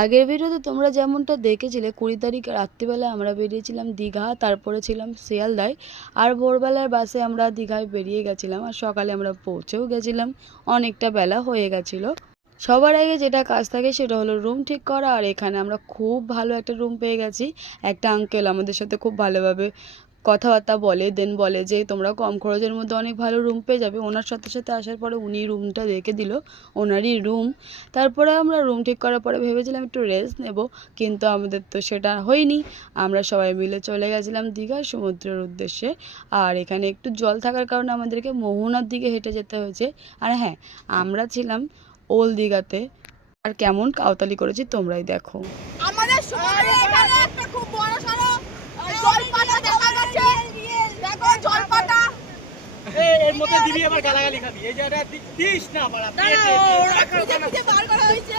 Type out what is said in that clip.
আগের ভিডিওতে তোমরা যেমনটা দেখেছিলে 20 তারিখ রাত্রিবেলা আমরা বেরিয়েছিলাম দীঘা, তারপরে ছিলাম শিয়ালদায়। আর ভোরবেলার বাসে আমরা দীঘায় বেরিয়ে গেছিলাম, আর সকালে আমরা পৌঁছেও গেছিলাম, অনেকটা বেলা হয়ে গেছিলো। সবার আগে যেটা কাজ থাকে সেটা হলো রুম ঠিক করা। আর এখানে আমরা খুব ভালো একটা রুম পেয়ে গেছি। একটা আঙ্কেল আমাদের সাথে খুব ভালোভাবে কথাবার্তা বলে, দেন বলে যে তোমরা কম খরচের মধ্যে অনেক ভালো রুম পেয়ে যাবে। ওনার সাথে সাথে আসার পরে উনি রুমটা রেখে দিল, ওনারই রুম। তারপরে আমরা রুম ঠিক করার পরে ভেবেছিলাম একটু রেস্ট নেব, কিন্তু আমাদের তো সেটা হয়নি। আমরা সবাই মিলে চলে গেছিলাম দীঘার সমুদ্রের উদ্দেশ্যে। আর এখানে একটু জল থাকার কারণে আমাদেরকে মোহনার দিকে হেঁটে যেতে হয়েছে। আর হ্যাঁ, আমরা ছিলাম ওল্ড দীঘাতে। আর কেমন কাউতালি করেছি তোমরাই দেখো। আমাদের সমুদ্রে এখানে একটা খুব বড় সড়ো জলপাতা দেখা যাচ্ছে। দেখো জলপাতা। এর মধ্যে দিবি আবার গালাগালি খাবি। এই জায়গাটা দিস না আবার। আপনি ওরা খুঁজে বার করা হয়েছে।